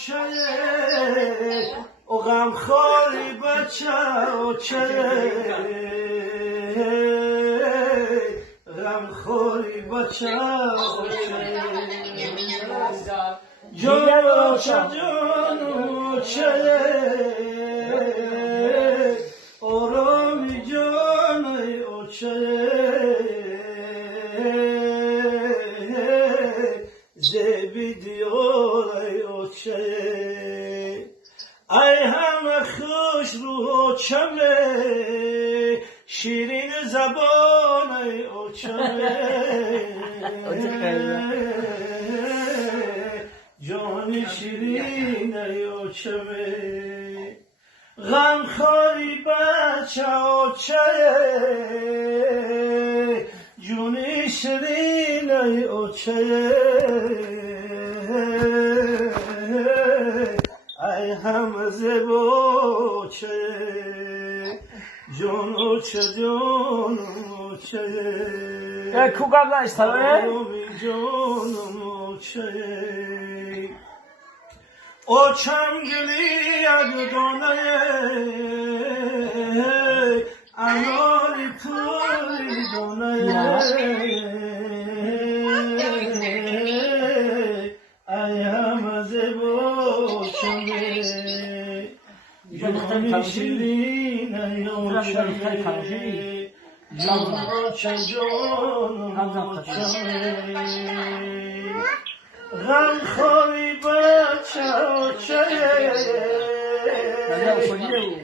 اوچه او غم خوری بچه اوچه غم خوری بچه اوچه جان اوچه جان اوچه آرامی جان اوچه زبی دیار اوچه ای همه خوش رو چمه شیرین زبان اوچه جان شیرین اوچه غم خوری بچه اوچه جون شیرین اوچه ای هم زبوچه جان اوچه جان اوچه کوکب نشتره؟ جان اوچه اوچم گلی اگدانه اناری پولی دانه ایم زبوچم جان شیرین اوچه جان اوچه جان اوچه غم خوری بچه اوچه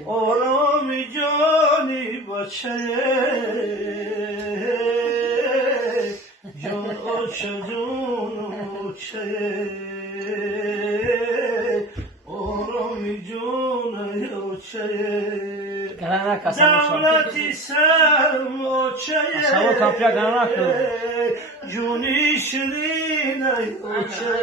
آرامی جانی بچه جان اوچه جان اوچه آرامی جان اوچه دولتی سرم اوچه جونی شیرین اوچه